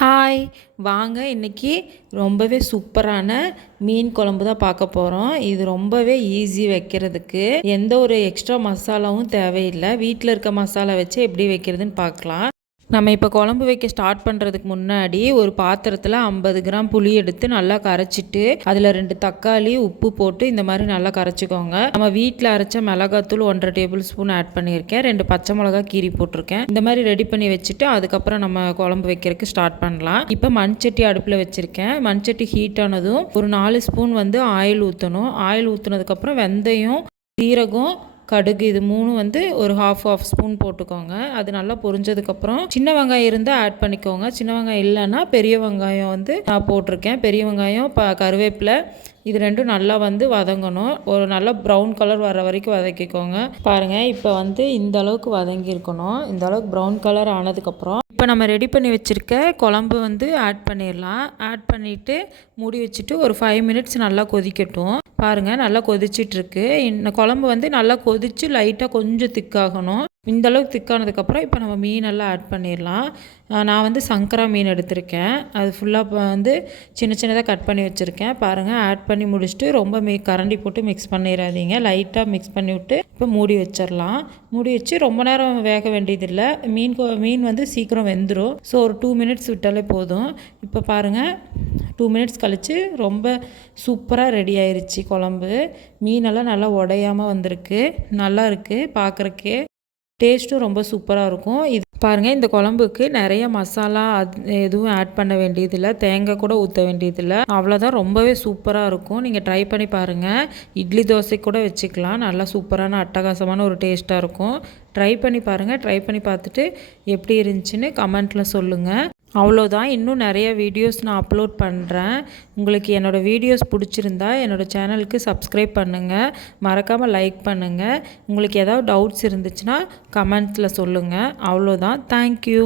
Hi வாங்க இன்றைக்கி ரொம்பவே சூப்பரான மீன் குழம்பு தான் பார்க்க போகிறோம். இது ரொம்பவே ஈஸி வைக்கிறதுக்கு. எந்த ஒரு எக்ஸ்ட்ரா மசாலாவும் தேவையில்லை. வீட்டில் இருக்க மசாலா வச்சு எப்படி வைக்கிறதுன்னு பார்க்கலாம். நம்ம இப்போ குழம்பு வைக்க ஸ்டார்ட் பண்ணுறதுக்கு முன்னாடி ஒரு பாத்திரத்தில் 50 கிராம் புளி எடுத்து நல்லா கரைச்சிட்டு அதில் 2 தக்காளி உப்பு போட்டு இந்த மாதிரி நல்லா கரைச்சிக்கோங்க. நம்ம வீட்டில் அரைச்ச மிளகாத்தூள் 1.5 டேபிள் ஸ்பூன் ஆட் பண்ணியிருக்கேன். 2 பச்சை மிளகா கீரி போட்டிருக்கேன். இந்த மாதிரி ரெடி பண்ணி வச்சுட்டு அதுக்கப்புறம் நம்ம குழம்பு வைக்கிறதுக்கு ஸ்டார்ட் பண்ணலாம். இப்போ மண்சட்டி அடுப்பில் வச்சுருக்கேன். மண்சட்டி ஹீட் ஆனதும் ஒரு 4 ஸ்பூன் ஆயில் ஊற்றணும். ஆயில் ஊற்றுனதுக்கப்புறம் வெந்தயம், சீரகம், கடுகு இது 3 ஒரு ஹாஃப் ஸ்பூன் போட்டுக்கோங்க. அது நல்லா பொரிஞ்சதுக்கப்புறம் சின்ன வெங்காயம் இருந்தால் ஆட் பண்ணிக்கோங்க. சின்ன வெங்காயம் இல்லைன்னா பெரிய வெங்காயம் நான் போட்டிருக்கேன். பெரிய வெங்காயம் கருவேப்பிலை இது ரெண்டும் நல்லா வதங்கணும். ஒரு நல்லா ப்ரௌன் கலர் வர வரைக்கும் வதக்கிக்கோங்க. பாருங்கள் இப்போ இந்த அளவுக்கு வதங்கியிருக்கணும். இந்த அளவுக்கு ப்ரௌன் கலர் ஆனதுக்கப்புறம் இப்போ நம்ம ரெடி பண்ணி வச்சுருக்க குழம்பு ஆட் பண்ணிடலாம். ஆட் பண்ணிவிட்டு மூடி வச்சுட்டு ஒரு 5 மினிட்ஸ் நல்லா கொதிக்கட்டும். பாருங்கள் நல்லா கொதிச்சிட்ருக்கு. இந்த குழம்பு நல்லா கொதித்து லைட்டாக கொஞ்சம் திக்காகணும். இந்தளவுக்கு திக்கானதுக்கப்புறம் இப்போ நம்ம மீனெல்லாம் ஆட் பண்ணிடலாம். நான் சங்கரா மீன் எடுத்திருக்கேன். அது ஃபுல்லாக சின்ன சின்னதாக கட் பண்ணி வச்சுருக்கேன். பாருங்கள் ஆட் பண்ணி முடிச்சுட்டு ரொம்ப கரண்டி போட்டு மிக்ஸ் பண்ணிடாதீங்க. லைட்டாக மிக்ஸ் பண்ணி விட்டு இப்போ மூடி வச்சிடலாம். மூடி வச்சு ரொம்ப நேரம் வேக வேண்டியதில்லை. மீன் சீக்கிரம் வெந்துடும். ஸோ ஒரு 2 மினிட்ஸ் விட்டாலே போதும். இப்போ பாருங்கள் 2 மினிட்ஸ் கழித்து ரொம்ப சூப்பராக ரெடி ஆயிடுச்சு குழம்பு. மீனெல்லாம் நல்லா உடையாமல் வந்திருக்கு. நல்லா இருக்குது பார்க்குறக்கே. டேஸ்ட்டும் ரொம்ப சூப்பராக இருக்கும். இது பாருங்கள் இந்த குழம்புக்கு நிறைய மசாலா எதுவும் ஆட் பண்ண வேண்டியதில்லை. தேங்காய் கூட ஊற்ற வேண்டியதில்லை. அவ்வளோதான். ரொம்பவே சூப்பராக இருக்கும். நீங்கள் ட்ரை பண்ணி பாருங்கள். இட்லி தோசை கூட வச்சுக்கலாம். நல்லா சூப்பரான அட்டகாசமான ஒரு டேஸ்ட்டாக இருக்கும். ட்ரை பண்ணி பாருங்கள். ட்ரை பண்ணி பார்த்துட்டு எப்படி இருந்துச்சுன்னு கமெண்ட்டில் சொல்லுங்கள். அவ்வளோதான். இன்னும் நிறைய வீடியோஸ் நான் அப்லோட் பண்ணுறேன். உங்களுக்கு என்னோடய வீடியோஸ் பிடிச்சிருந்தா என்னோடய சேனலுக்கு சப்ஸ்கிரைப் பண்ணுங்கள். மறக்காமல் லைக் பண்ணுங்கள். உங்களுக்கு ஏதாவது டவுட்ஸ் இருந்துச்சுன்னா கமெண்ட்ஸில் சொல்லுங்கள். அவ்வளோதான். தேங்க்யூ.